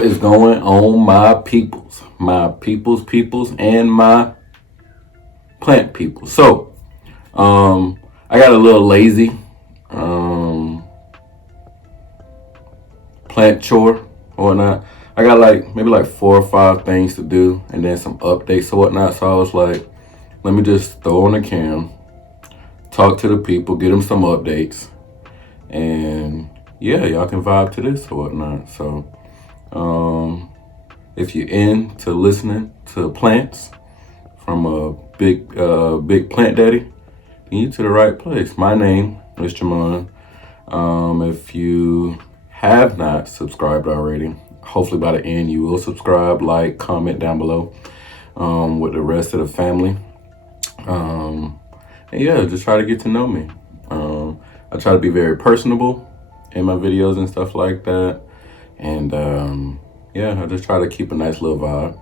What is going on, my peoples, and my plant people? So, I got a little lazy, plant chore or whatnot. I got maybe 4 or 5 things to do, and then some updates or whatnot. So I was like, let me just throw on the cam, talk to the people, get them some updates, and yeah, y'all can vibe to this or whatnot. So, if you're into listening to plants from a big plant daddy, then you're to the right place. My name is Jamon. If you have not subscribed already, hopefully by the end you will subscribe, like, comment down below with the rest of the family. And yeah, just try to get to know me. I try to be very personable in my videos and stuff like that. And yeah, I just try to keep a nice little vibe.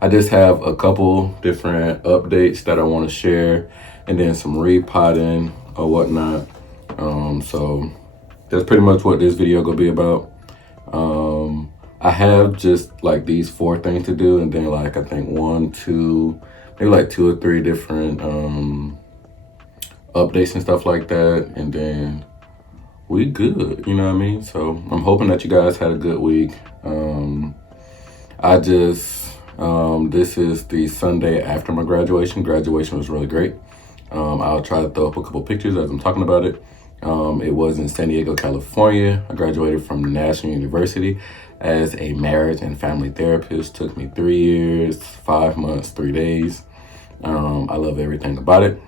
I just have a couple different updates that I want to share, and then some repotting or whatnot. So that's pretty much what this video gonna be about. I have just these 4 things to do, and then I think 1, 2, maybe 2 or 3 different updates and stuff like that, and then we good, you know what I mean? So I'm hoping that you guys had a good week. This is the Sunday after my graduation. Graduation was really great. I'll try to throw up a couple pictures as I'm talking about it. It was in San Diego, California. I graduated from National University as a marriage and family therapist. Took me 3 years, 5 months, 3 days. I love everything about it.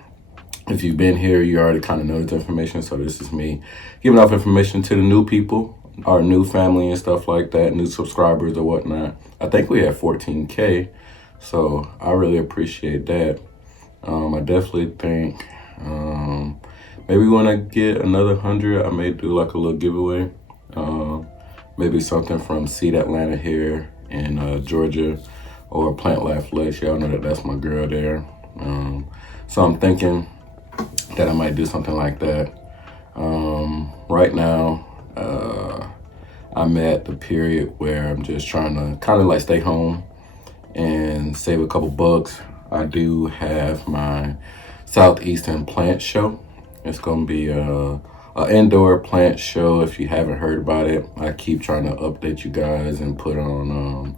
If you've been here, you already kind of know this information. So this is me giving off information to the new people, our new family and stuff like that, new subscribers or whatnot. I think we have 14K, so I really appreciate that. I definitely think maybe when I get another 100, I may do a little giveaway. Maybe something from Seedling Atlanta here in Georgia, or PLANTLIFELEX. Y'all know that that's my girl there. So I'm thinking that I might do something like that. Right now, I'm at the period where I'm just trying to kind of stay home and save a couple bucks. I do have my Southeastern plant show. It's gonna be a indoor plant show. If you haven't heard about it, I keep trying to update you guys and put on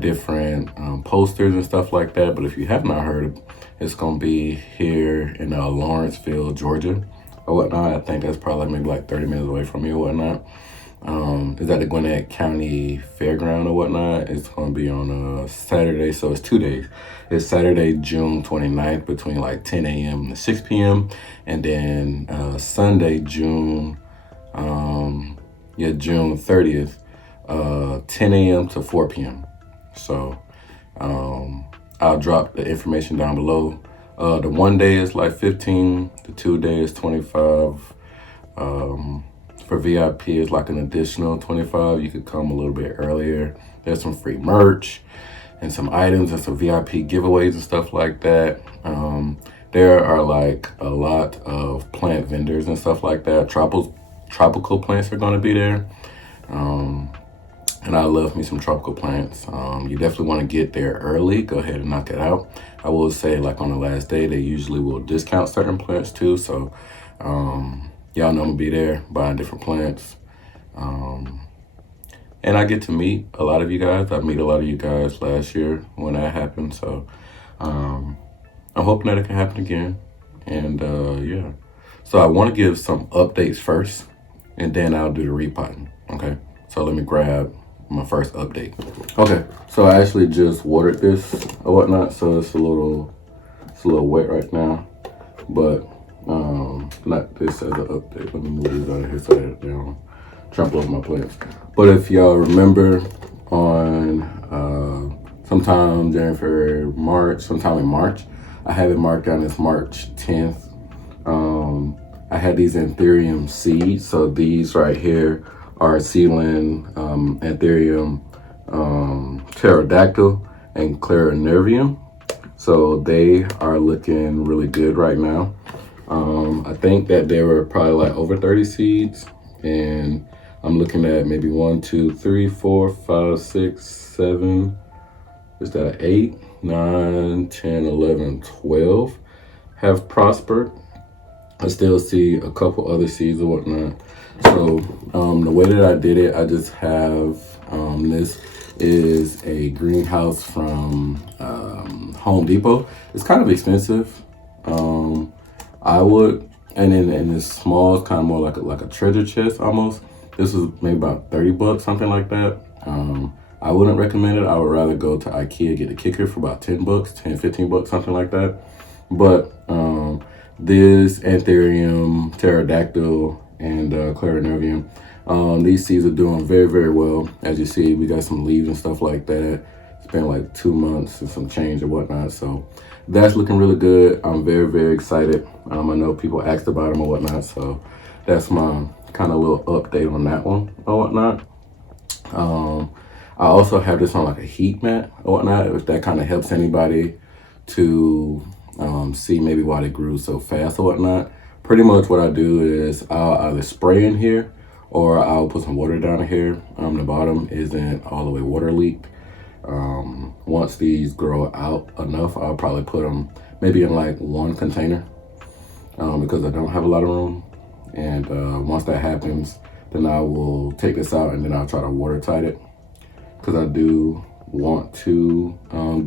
different posters and stuff like that. But if you have not heard of it, it's gonna be here in Lawrenceville, Georgia or whatnot. I think that's probably maybe 30 minutes away from me or whatnot. It's at the Gwinnett County Fairground or whatnot. It's gonna be on Saturday, so it's 2 days. It's Saturday, June 29th between 10 a.m. to 6 p.m. and then Sunday, June 30th, 10 a.m. to 4 p.m. So I'll drop the information down below. The 1 day is 15, the 2 days 25. For VIP is an additional 25. You could come a little bit earlier. There's some free merch and some items and some VIP giveaways and stuff like that. There are a lot of plant vendors and stuff like that. Tropical plants are gonna be there. And I love me some tropical plants. You definitely wanna get there early. Go ahead and knock it out. I will say on the last day, they usually will discount certain plants too. So y'all know I'm gonna be there buying different plants. And I get to meet a lot of you guys. I met a lot of you guys last year when that happened. So I'm hoping that it can happen again. And yeah. So I wanna give some updates first, and then I'll do the repotting, okay? So let me grab my first update. Okay, so I actually just watered this or whatnot, so it's a little wet right now, but not this as an update. Let me move these out of here so that they don't trample over my plants. But if y'all remember, on sometime January, February, March, sometime in March, I have it marked down as March 10th. I had these anthurium seeds. So these right here are Zeland anthurium pterodactyl and Crassinervium. So they are looking really good right now. I think that there were probably over 30 seeds, and I'm looking at maybe 1, 2, 3, 4, 5, 6, 7, is that 8, 9, 10, 11, 12 have prospered. I still see a couple other seeds or whatnot. So the way that I did it, I just have, this is a greenhouse from Home Depot. It's kind of expensive. I would, and it's small, it's kind of more like a treasure chest almost. This is maybe about 30 bucks, something like that. I wouldn't recommend it. I would rather go to IKEA, get a kicker for about 10 bucks, 10, 15 bucks, something like that. But this Anthurium, Pterodactyl, and Clarinervium, these seeds are doing very, very well. As you see, we got some leaves and stuff like that. It's been like 2 months and some change and whatnot. So that's looking really good. I'm very, very excited. I know people asked about them or whatnot. So that's my kind of little update on that one or whatnot. I also have this on like a heat mat or whatnot, if that kind of helps anybody to see maybe why they grew so fast or whatnot. Pretty much what I do is I'll either spray in here or I'll put some water down in here. The bottom isn't all the way water leaked. Once these grow out enough, I'll probably put them maybe in like one container because I don't have a lot of room. And once that happens, then I will take this out and then I'll try to watertight it, because I do want to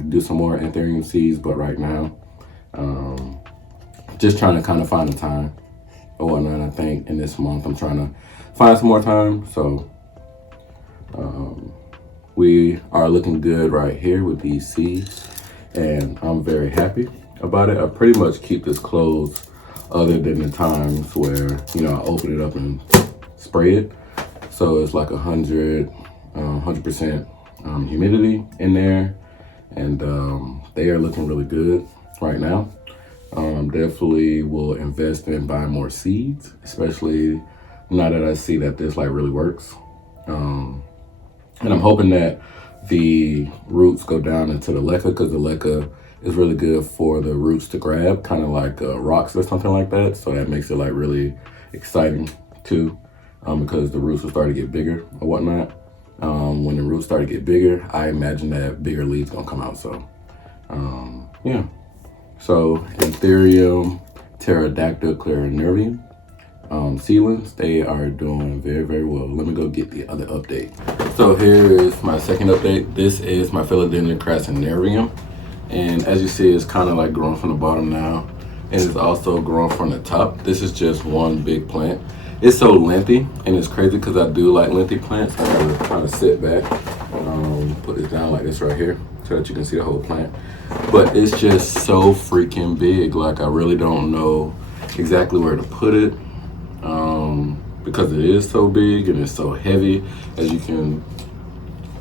do some more Anthurium seeds, but right now, just trying to kind of find the time or whatnot. I think in this month I'm trying to find some more time. So we are looking good right here with these seeds, and I'm very happy about it. I pretty much keep this closed other than the times where, you know, I open it up and spray it. So it's like 100% humidity in there, and they are looking really good right now. Definitely will invest in buying more seeds, especially now that I see that this like really works. And I'm hoping that the roots go down into the leca, because the leca is really good for the roots to grab, kind of like rocks or something like that. So that makes it like really exciting too, because the roots will start to get bigger or whatnot. When the roots start to get bigger, I imagine that bigger leaves gonna come out. So yeah. So Anthurium, Pterodactyl, Clarinervium, seedlings, they are doing very, very well. Let me go get the other update. So here is my second update. This is my philodendron Crassinervium. And as you see, it's kind of like growing from the bottom now. And it's also growing from the top. This is just one big plant. It's so lengthy, and it's crazy because I do like lengthy plants. I gotta kind of sit back, put this down like this right here so that you can see the whole plant. But it's just so freaking big. Like, I really don't know exactly where to put it, because it is so big and it's so heavy. As you can,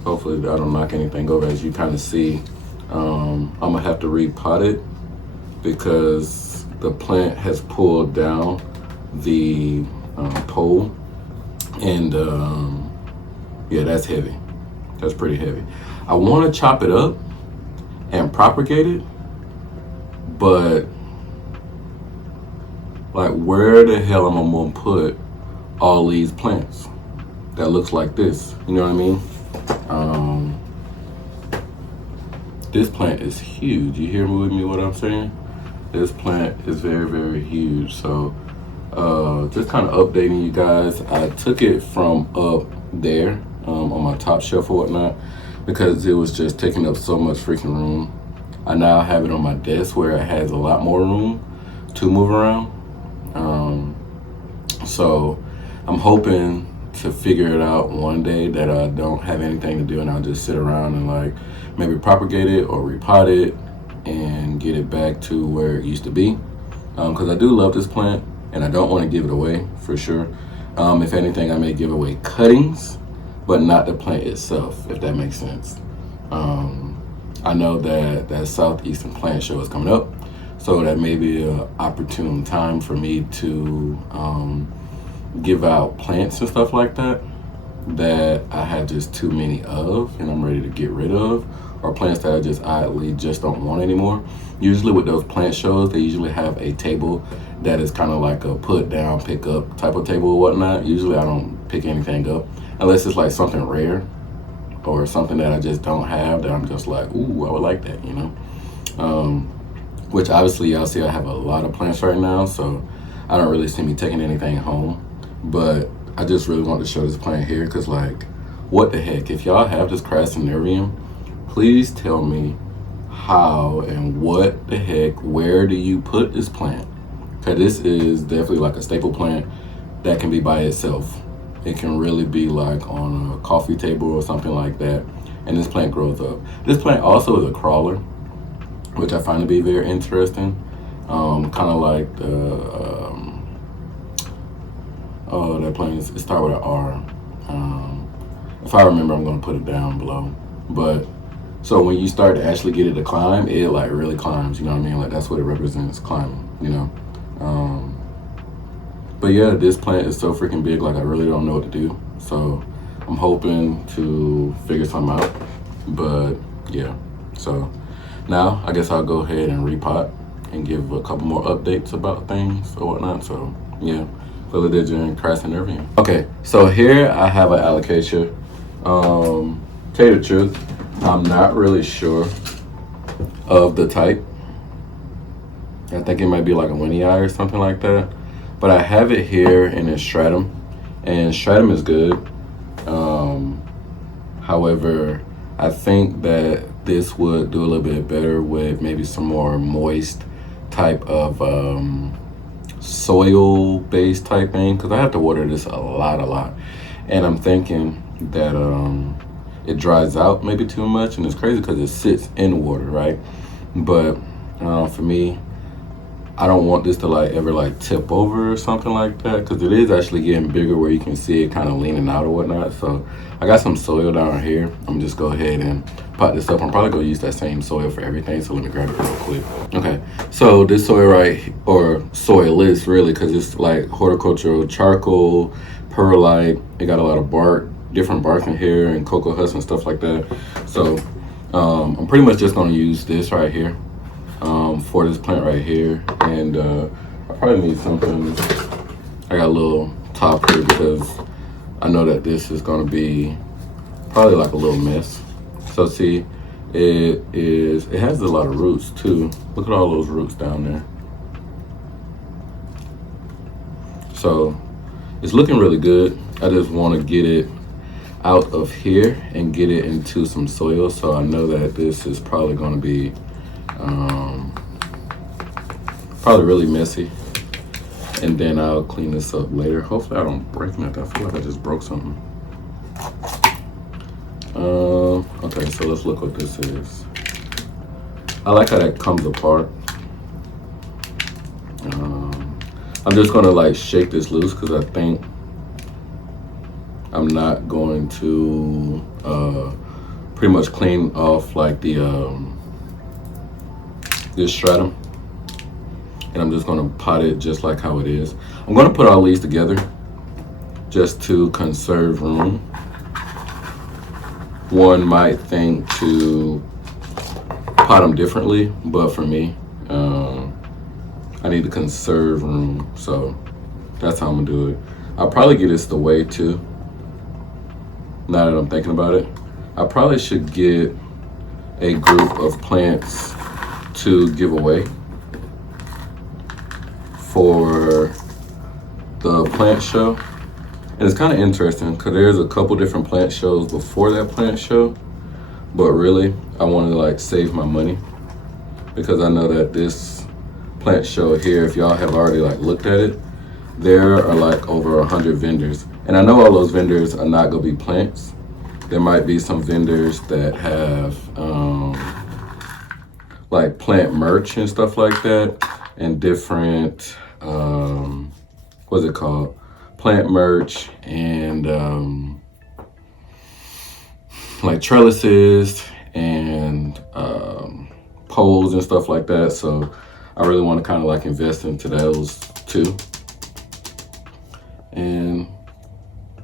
hopefully I don't knock anything over. As you kind of see, I'm gonna have to repot it because the plant has pulled down the pole, and yeah, that's heavy. That's pretty heavy. I want to chop it up and propagate it, but like, where the hell am I gonna put all these plants that looks like this? You know what I mean? This plant is huge. You hear with me what I'm saying? This plant is very, very huge. So just kind of updating you guys. I took it from up there on my top shelf or whatnot because it was just taking up so much freaking room. I now have it on my desk where it has a lot more room to move around. So I'm hoping to figure it out one day that I don't have anything to do, and I'll just sit around and like maybe propagate it or repot it and get it back to where it used to be. Because I do love this plant and I don't want to give it away for sure. If anything, I may give away cuttings, but not the plant itself, if that makes sense. I know that Southeastern Plant Show is coming up, so that may be an opportune time for me to give out plants and stuff like that I have just too many of and I'm ready to get rid of, or plants that I just oddly just don't want anymore. Usually with those plant shows, they usually have a table that is kind of like a put down, pick up type of table or whatnot. Usually I don't pick anything up unless it's like something rare or something that I just don't have that I'm just like, ooh, I would like that, you know. Which obviously y'all see I have a lot of plants right now, so I don't really see me taking anything home. But I just really want to show this plant here because, like, what the heck? If y'all have this Crassinervium, please tell me how and what the heck, where do you put this plant? Because this is definitely like a staple plant that can be by itself. It can really be like on a coffee table or something like that, and this plant grows up. This plant also is a crawler, which I find to be very interesting. Kind of like the, oh, that plant, it starts with an R. If I remember, I'm gonna put it down below. But, so when you start to actually get it to climb, it like really climbs, you know what I mean? Like that's what it represents, climbing, you know? But yeah, this plant is so freaking big, like I really don't know what to do. So I'm hoping to figure something out, but yeah. So now I guess I'll go ahead and repot and give a couple more updates about things or whatnot. So yeah, philodendron, Crassinervium. Okay, so here I have an alocasia. Tell you the truth, I'm not really sure of the type. I think it might be like a Winnie eye or something like that. But I have it here in a stratum, and stratum is good. However, I think that this would do a little bit better with maybe some more moist type of soil-based type thing, because I have to water this a lot. And I'm thinking that it dries out maybe too much, and it's crazy because it sits in water, right? But for me, I don't want this to like ever like tip over or something like that, because it is actually getting bigger where you can see it kind of leaning out or whatnot. So I got some soil down here. I'm just go ahead and pot this up. I'm probably gonna use that same soil for everything, so let me grab it real quick. Okay, so this soil right, or soil is really, because it's like horticultural charcoal, perlite. It got a lot of bark, different bark in here, and cocoa husk and stuff like that. So I'm pretty much just gonna use this right here for this plant right here. And I probably need something. I got a little top here because I know that this is gonna be probably like a little mess. So see, it has a lot of roots too. Look at all those roots down there. So it's looking really good. I just want to get it out of here and get it into some soil. So I know that this is probably going to be probably really messy, and then I'll clean this up later. Hopefully I don't break nothing. I feel like I just broke something. Okay, so let's look what this is. I like how that comes apart. I'm just gonna like shake this loose because I think I'm not going to pretty much clean off like the this stratum, and I'm just gonna pot it just like how it is. I'm gonna put all these together just to conserve room. One might think to pot them differently, but for me, I need to conserve room, so that's how I'm gonna do it. I'll probably get this the way too. Now that I'm thinking about it, I probably should get a group of plants to give away for the plant show. And it's kind of interesting because there's a couple different plant shows before that plant show, but really I want to like save my money because I know that this plant show here, if y'all have already like looked at it, there are like over 100 vendors, and I know all those vendors are not gonna be plants. There might be some vendors that have like plant merch and stuff like that, and different what's it called, plant merch, and like trellises and poles and stuff like that. So I really want to kind of like invest into those too. And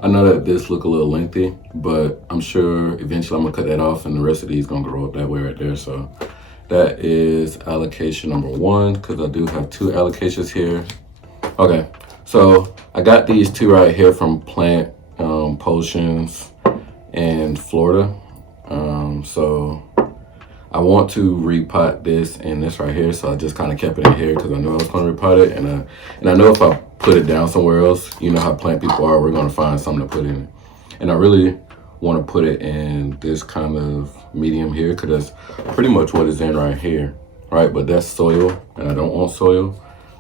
I know that this look a little lengthy, but I'm sure eventually I'm gonna cut that off and the rest of these gonna grow up that way right there. So that is allocation number 1, because I do have 2 allocations here. Okay, so I got these 2 right here from Plant potions in Florida. So I want to repot this and this right here, so I just kind of kept it in here because I knew I was going to repot it, and I know if I put it down somewhere else, you know how plant people are, we're going to find something to put in it. And I really want to put it in this kind of medium here because that's pretty much what is in right here, right? But that's soil, and I don't want soil,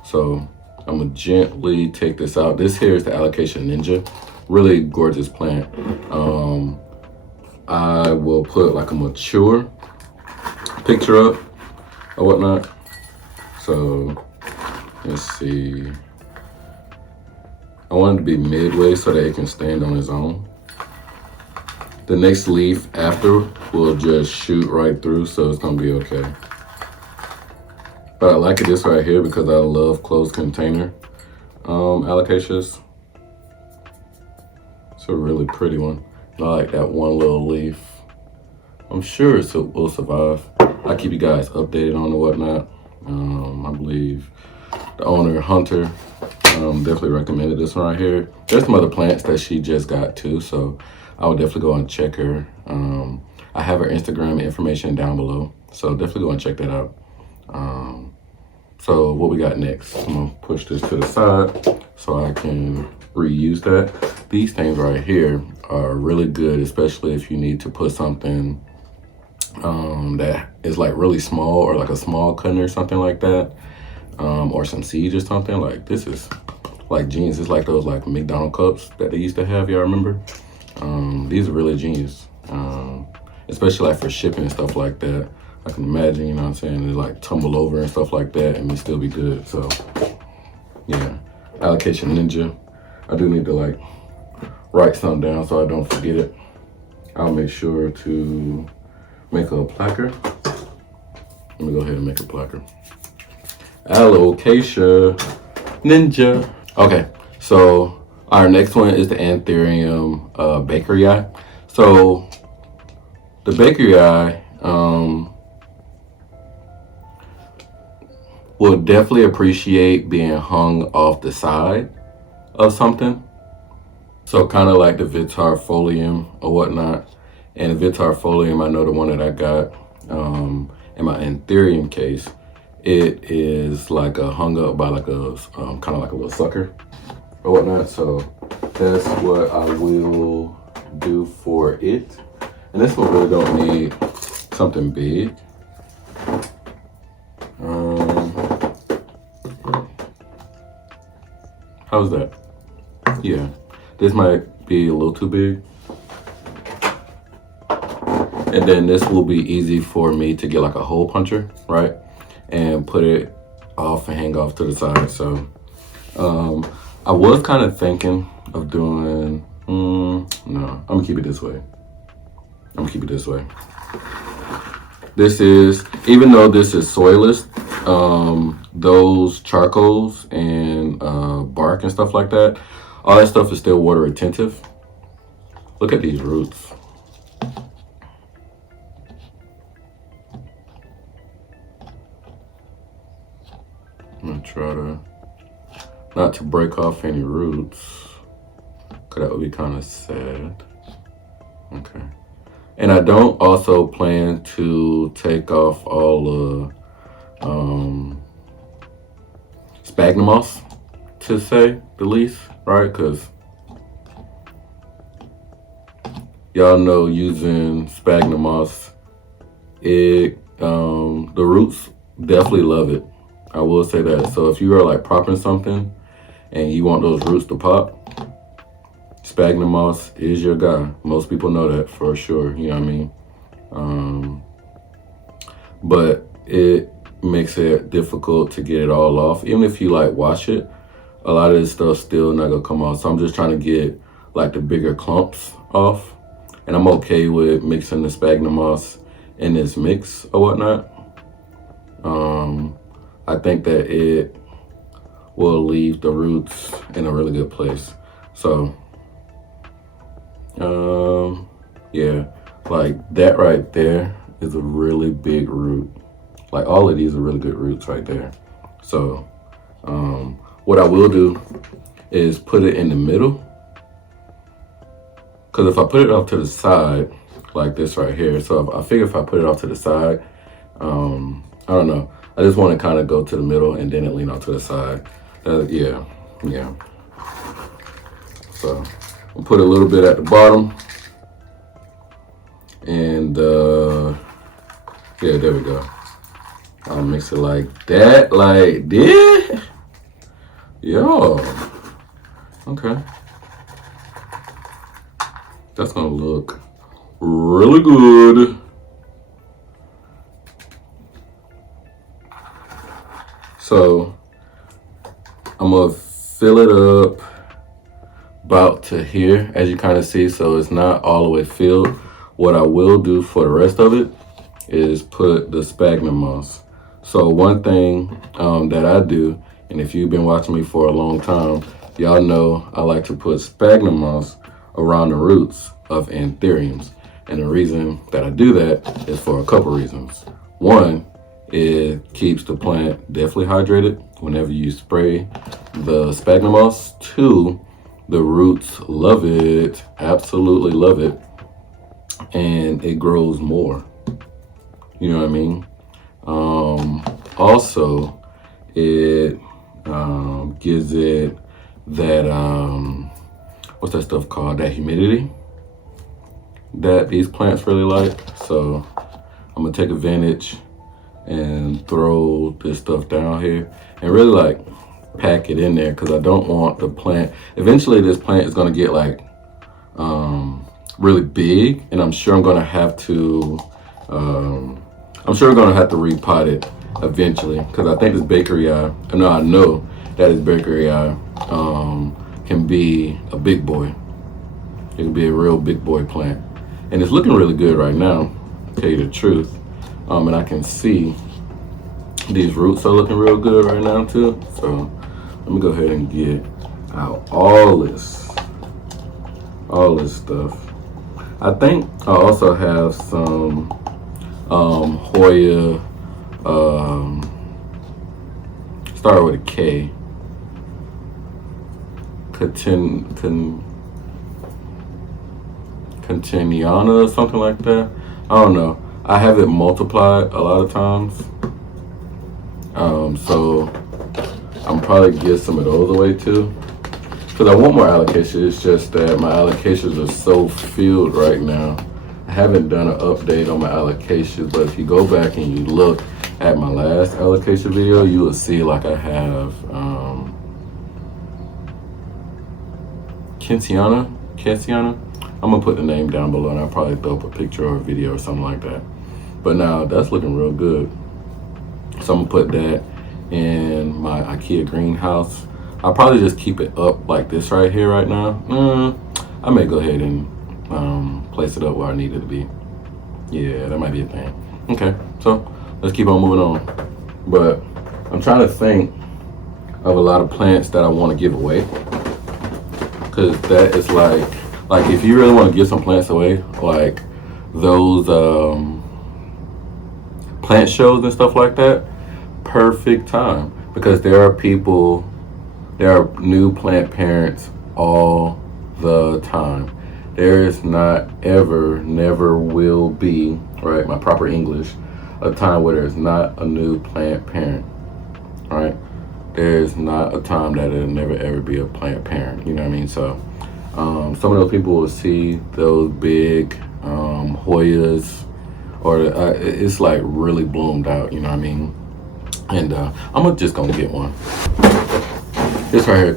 so I'm gonna gently take this out. This here is the Alocasia Ninja, really gorgeous plant. I will put like a mature picture up or whatnot. So let's see. I want it to be midway so that it can stand on its own. The next leaf after will just shoot right through, so it's gonna be okay. But I like this right here because I love closed container alocasias. It's a really pretty one. I like that one little leaf. I'm sure it will survive. I'll keep you guys updated on the whatnot. I believe the owner, Hunter, definitely recommended this one right here. There's some other plants that she just got too, so I would definitely go and check her. I have her Instagram information down below, so definitely go and check that out. So what we got next? I'm gonna push this to the side so I can reuse that. These things right here are really good, especially if you need to put something that is like really small, or like a small cutting or something like that, or some seeds or something. Like this is like genius. It's like those like McDonald's cups that they used to have, y'all remember? These are really genius, especially like for shipping and stuff like that. I can imagine, you know what I'm saying, it like tumble over and stuff like that and it still be good. So yeah, Alocasia Ninja. I do need to like write something down so I don't forget it. I'll make sure to make a placard. Let me go ahead and make a placard. Alocasia Ninja. Okay, so our next one is the Anthurium bakerii. So the bakerii will definitely appreciate being hung off the side of something. So kind of like the Vittarfolium or whatnot. And the Vittarfolium, I know the one that I got in my Anthurium case, it is like a hung up by like a kind of like a little sucker or whatnot. So that's what I will do for it. And this one really don't need something big. How's that? Yeah, this might be a little too big. And then this will be easy for me to get like a hole puncher, right? And put it off and hang off to the side. So I was kind of thinking of doing, no, I'm gonna keep it this way. I'm gonna keep it this way. This is, even though this is soilless, those charcoals and bark and stuff like that, all that stuff is still water retentive. Look at these roots. I'm gonna try to not to break off any roots, because that would be kind of sad. Okay. And I don't also plan to take off all the Spagnomoss, moss, to say the least, right? Because y'all know using Spagnomoss, moss, the roots definitely love it. I will say that. So if you are like propping something and you want those roots to pop, Spagnomoss moss is your guy. Most people know that for sure, you know what I mean? But it makes it difficult to get it all off. Even if you like wash it, a lot of this stuff still not gonna come off. So I'm just trying to get like the bigger clumps off. And I'm okay with mixing the Spagnomoss moss in this mix or whatnot. I think that it will leave the roots in a really good place. So yeah, like that right there is a really big root. Like all of these are really good roots right there. So what I will do is put it in the middle because if I put it off to the side, like this right here, so I figure if I put it off to the side, I don't know. I just want to kind of go to the middle and then it lean off to the side. Yeah. So I'll put a little bit at the bottom. And yeah, there we go. I'll mix it like that, like this. Yo. Okay. That's gonna look really good. So I'm gonna fill it up about to here, as you kind of see, so it's not all the way filled. What I will do for the rest of it is put the sphagnum moss. So one thing that I do, and if you've been watching me for a long time, y'all know I like to put sphagnum moss around the roots of anthuriums. And the reason that I do that is for a couple reasons. One, it keeps the plant definitely hydrated whenever you spray the sphagnum moss. Two, the roots love it, absolutely love it, and it grows more. You know what I mean? Also, it gives it that, what's that stuff called? That humidity that these plants really like. So I'm gonna take advantage and throw this stuff down here and really like pack it in there, because I don't want the plant, eventually this plant is gonna get like really big, and I'm sure I'm gonna have to repot it eventually, because I think this bakery eye, I know that this bakery eye can be a big boy. It can be a real big boy plant, and it's looking really good right now, to tell you the truth. And I can see these roots are looking real good right now too. So let me go ahead and get out all this stuff. I think I also have some Hoya, start with a K, Catiniana or something like that. I don't know. I have it multiplied a lot of times. So I'm probably get some of those away too, because I want more allocation. It's just that my allocations are so filled right now. I haven't done an update on my allocations, but if you go back and you look at my last allocation video, you will see like I have Kensiana. I'm gonna put the name down below, and I'll probably throw up a picture or a video or something like that. But now that's looking real good. So I'm gonna put that in my IKEA greenhouse. I'll probably just keep it up like this right here right now. I may go ahead and place it up where I need it to be. Yeah, that might be a thing. Okay, so let's keep on moving on. But I'm trying to think of a lot of plants that I want to give away, because that is like if you really want to give some plants away, like those plant shows and stuff like that, perfect time, because there are new plant parents all the time. There is not ever, never will be, right, my proper English, a time where there's not a new plant parent, right? There's not a time that it'll never ever be a plant parent, you know what I mean? So some of those people will see those big Hoyas, or it's like really bloomed out, you know what I mean? And I'm just gonna get one. This right here,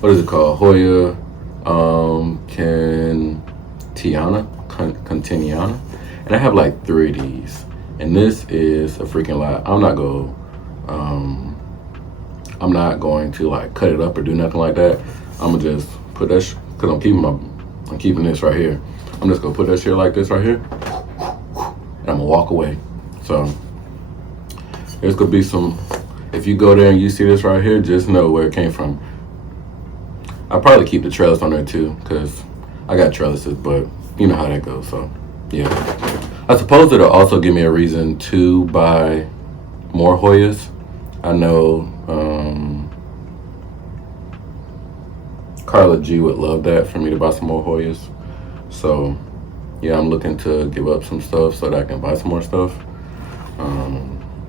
what is it called? Hoya Cantiniana. And I have like 3 of these. And this is a freaking lot. I'm not going to like cut it up or do nothing like that. I'm gonna just put that, because I'm keeping this right here. I'm just gonna put that shit like this right here, and I'm gonna walk away. So there's gonna be some, if you go there and you see this right here, just know where it came from. I'll probably keep the trellis on there too, because I got trellises, but you know how that goes. So yeah, I suppose it'll also give me a reason to buy more Hoyas. I know Carla G would love that for me to buy some more Hoyas. So yeah, I'm looking to give up some stuff so that I can buy some more stuff.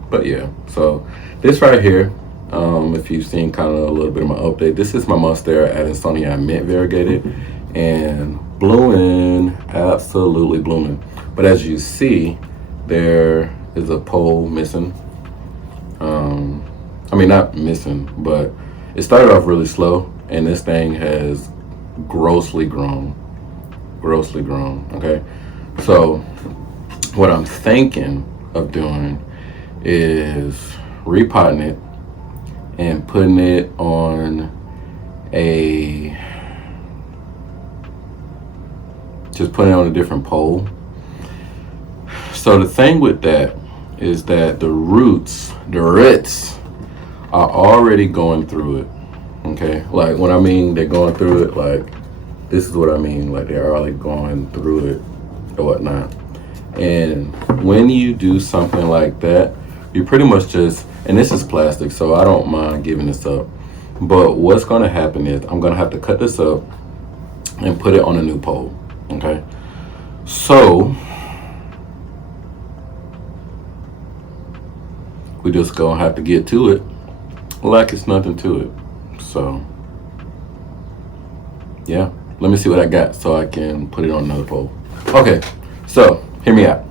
But yeah, so this right here, if you've seen kind of a little bit of my update, this is my Monstera Adansonii mint variegated, and blooming, absolutely blooming. But as you see, there is a pole missing. I mean, not missing, but it started off really slow, and this thing has grossly grown, okay? So what I'm thinking of doing is repotting it and putting it on a different pole. So the thing with that is that the roots are already going through it, okay? Like, when I mean they're going through it, like, this is what I mean, like they're already going through it or whatnot. And when you do something like that, you pretty much just, and this is plastic, so I don't mind giving this up, but what's gonna happen is I'm gonna have to cut this up and put it on a new pole, okay? So we just gonna have to get to it like it's nothing to it. So yeah, let me see what I got so I can put it on another pole. Okay, so hear me out.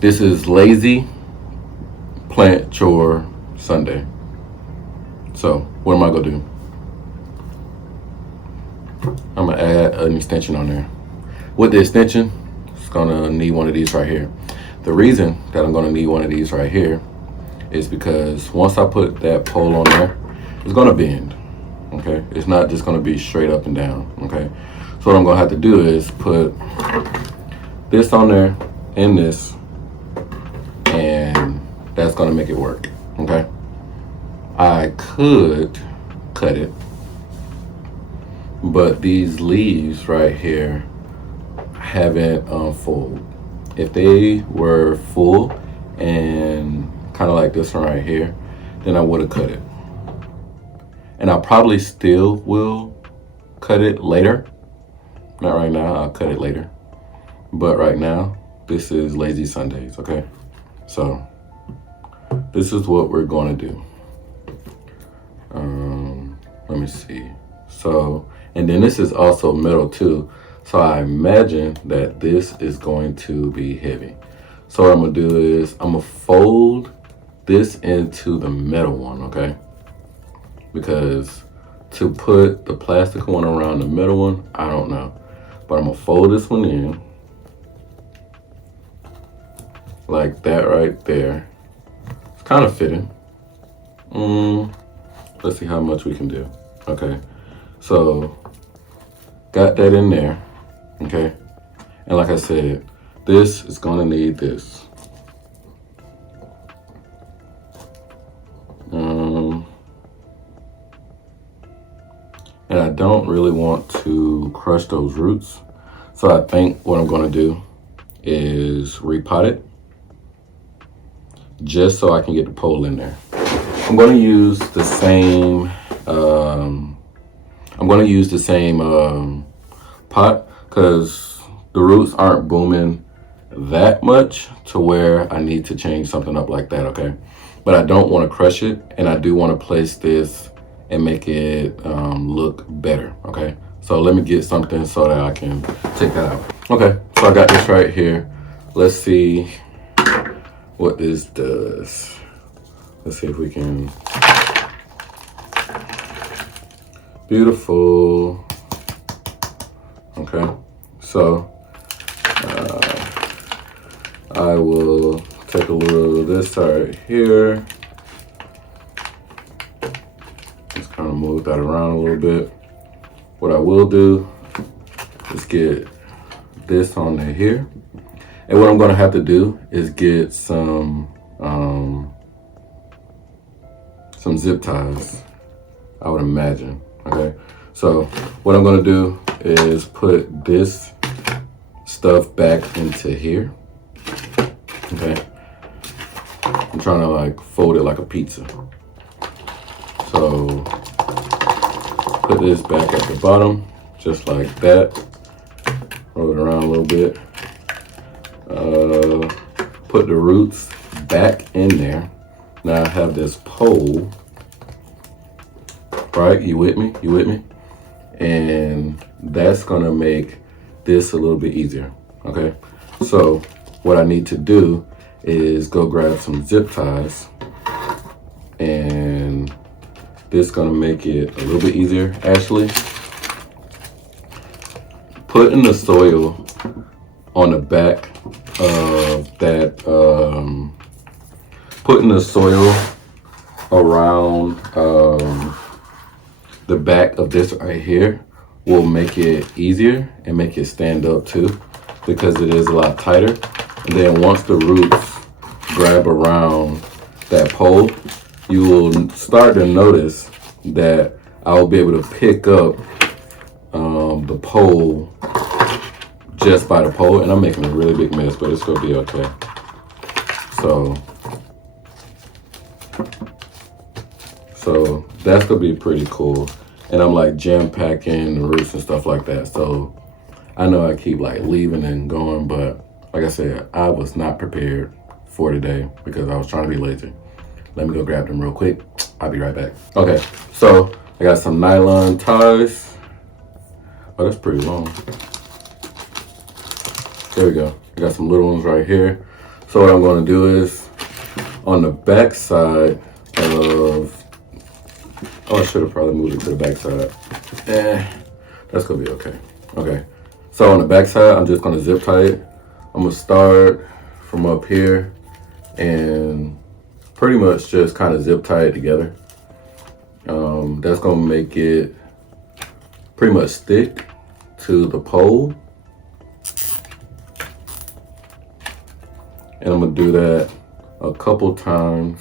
This is Lazy Plant Chore Sunday. So what am I gonna do? I'm gonna add an extension on there. With the extension, it's gonna need one of these right here. The reason that I'm gonna need one of these right here is because once I put that pole on there, it's gonna bend, okay? It's not just gonna be straight up and down, okay? So what I'm gonna have to do is put this on there and this, and that's gonna make it work, okay? I could cut it, but these leaves right here haven't unfolded. If they were full and kind of like this one right here, then I would have cut it. And I probably still will cut it later. Not right now, I'll cut it later. But right now, this is Lazy Sundays, okay? So this is what we're gonna do. Let me see. So, and then this is also metal too. So I imagine that this is going to be heavy. So what I'm gonna do is I'm gonna fold this into the metal one, okay? Because to put the plastic one around the metal one, I don't know. But I'm gonna fold this one in like that right there. It's kind of fitting. Let's see how much we can do. Okay, so got that in there, okay? And like I said, this is gonna need this. And I don't really want to crush those roots. So I think what I'm gonna do is repot it just so I can get the pole in there. I'm gonna use the same pot because the roots aren't booming that much to where I need to change something up like that, okay? But I don't want to crush it, and I do want to place this and make it look better, okay? So let me get something so that I can take that out. Okay, so I got this right here. Let's see what this does. Let's see if we can. Beautiful. Okay, so I will take a little of this right here. Just kind of move that around a little bit. What I will do is get this on there here. And what I'm gonna have to do is get some zip ties, I would imagine, okay? So what I'm gonna do is put this stuff back into here, okay? I'm trying to like fold it like a pizza. So put this back at the bottom, just like that. Roll it around a little bit. Put the roots back in there. Now I have this pole, right? You with me? You with me? And that's gonna make this a little bit easier, okay? So what I need to do is go grab some zip ties, and this is gonna make it a little bit easier, actually. Putting the soil on the back of that, putting the soil around the back of this right here will make it easier and make it stand up too, because it is a lot tighter. And then once the roots grab around that pole, you will start to notice that I will be able to pick up the pole just by the pole. And I'm making a really big mess, but it's gonna be okay. So that's gonna be pretty cool. And I'm like jam packing the roots and stuff like that. So I know I keep like leaving and going, but like I said, I was not prepared for today because I was trying to be lazy. Let me go grab them real quick. I'll be right back. Okay, so I got some nylon ties. Oh, that's pretty long. There we go. I got some little ones right here. So what I'm gonna do is on the back side of, oh, I should have probably moved it to the back side. That's gonna be okay. Okay, so on the back side, I'm just gonna zip tie it. I'm gonna start from up here and pretty much just kind of zip tie it together. That's gonna make it pretty much stick to the pole. And I'm gonna do that a couple times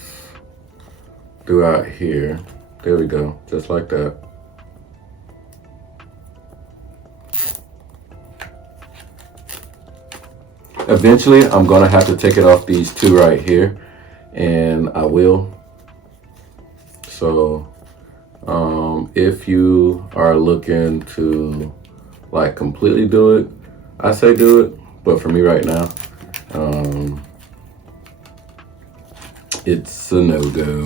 throughout here. There we go, just like that. Eventually, I'm gonna have to take it off these two right here, and I will. So, if you are looking to like completely do it, I say do it. But for me right now, it's a no-go.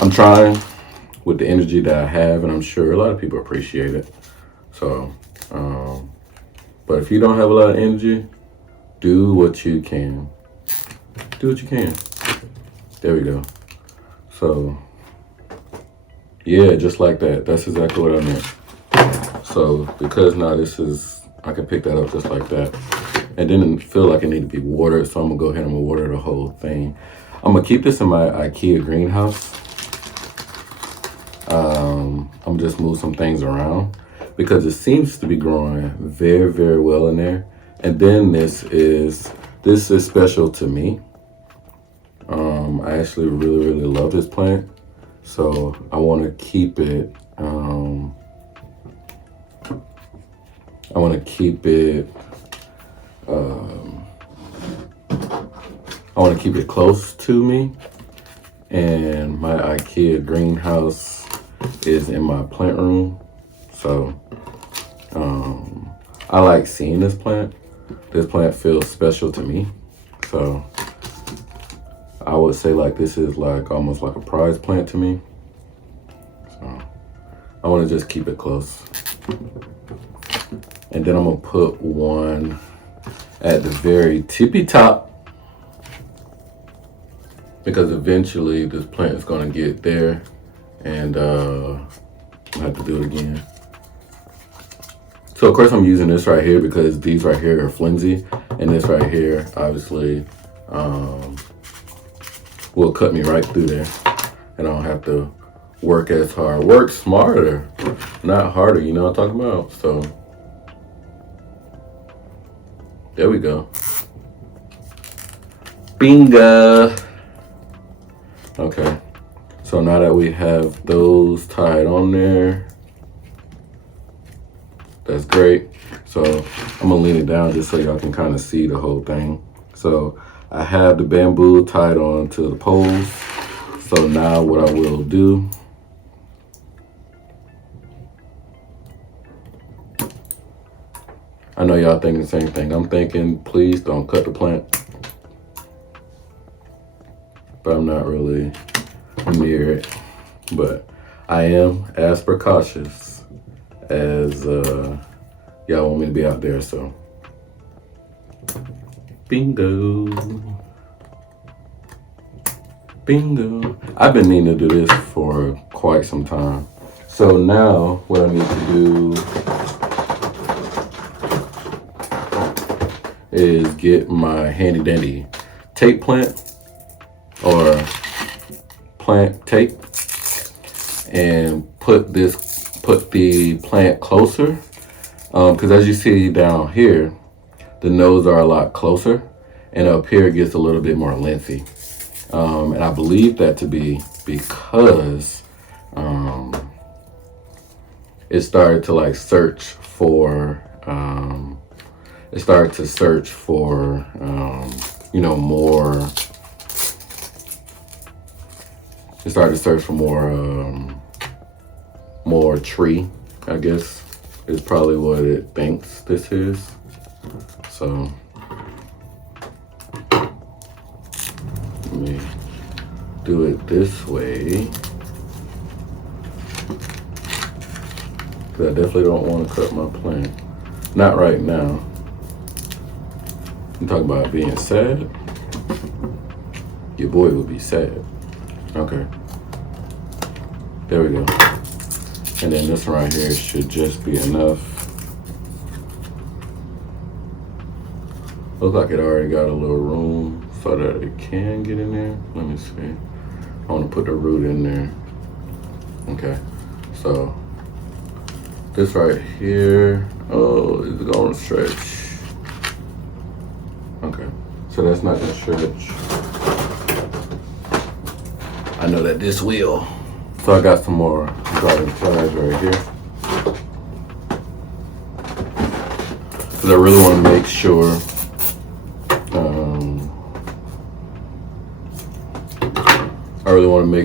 I'm trying with the energy that I have, and I'm sure a lot of people appreciate it. So, but if you don't have a lot of energy, do what you can. Do what you can. There we go. So, yeah, just like that. That's exactly what I meant. So, because now this is, I can pick that up just like that. And didn't feel like it needed to be watered, so I'm gonna go ahead and water the whole thing. I'm gonna keep this in my IKEA greenhouse. I'm just move some things around because it seems to be growing very, very well in there. And then this is special to me. I actually really, really love this plant. So I want to keep it, I want to keep it close to me. And my IKEA greenhouse is in my plant room. So I like seeing this plant. This plant feels special to me. So I would say like this is like almost like a prize plant to me. So I want to just keep it close. And then I'm gonna put one at the very tippy top, because eventually this plant is gonna get there, and I'll have to do it again. So of course I'm using this right here because these right here are flimsy, and this right here obviously will cut me right through there, and I don't have to work as hard. Work smarter, not harder, you know what I'm talking about? So there we go. Bingo. Okay, so now that we have those tied on there, that's great. So I'm gonna lean it down just so y'all can kind of see the whole thing. So I have the bamboo tied on to the poles. So now what I will do I know y'all thinking the same thing. I'm thinking, please don't cut the plant. But I'm not really near it. But I am as precautious as y'all want me to be out there, so. Bingo. Bingo. I've been needing to do this for quite some time. So now what I need to do is get my handy dandy tape plant or plant tape and put the plant closer. Because as you see down here, the nodes are a lot closer, and up here it gets a little bit more lengthy. And I believe that to be because it started to like search for, you know, more, it started to search for more tree, I guess, is probably what it thinks this is. So, let me do it this way. Cause I definitely don't want to cut my plant. Not right now. You talk about being sad? Your boy will be sad. Okay. There we go. And then this one right here should just be enough. Looks like it already got a little room so that it can get in there. Let me see. I want to put the root in there. Okay. So this right here, oh, it's going to stretch. Okay. So that's not going to stretch. I know that this will. So I got some more garden flags right here. Because I really want to make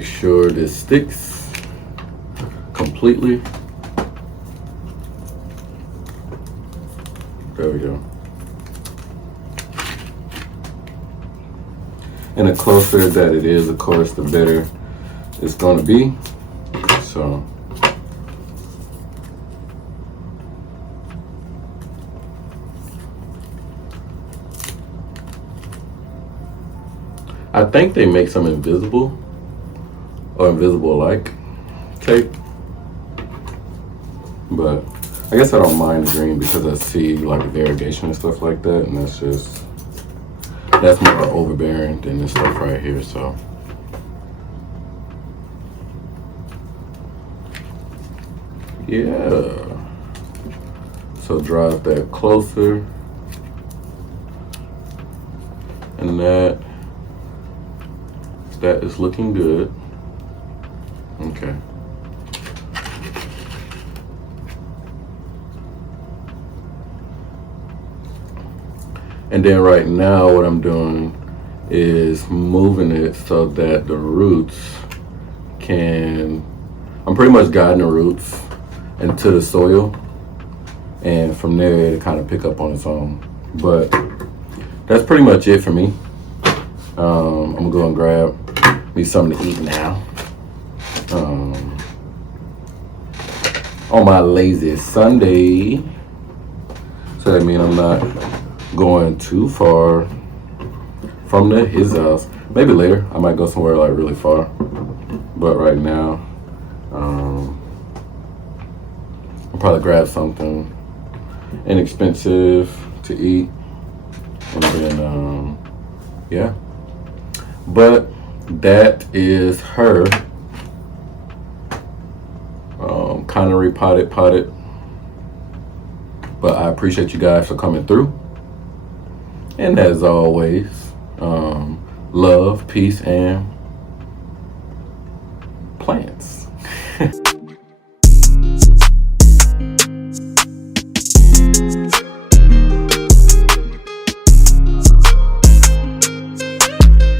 sure this sticks completely. There we go. And the closer that it is, of course, the better it's gonna be. So I think they make some invisible or invisible-like tape, but I guess I don't mind the green because I see like variegation and stuff like that, and that's more overbearing than this stuff right here. So yeah, so drive that closer, and that is looking good. Okay. And then right now what I'm doing is moving it so that the roots I'm pretty much guiding the roots into the soil, and from there it'll kind of pick up on its own. But that's pretty much it for me. I'm gonna go and grab me something to eat now. On my lazy Sunday. So that means I'm not going too far from his house. Maybe later I might go somewhere like really far, but right now I'll probably grab something inexpensive to eat, and then yeah. But that is her kind of repotted, but I appreciate you guys for coming through. And as always, love, peace, and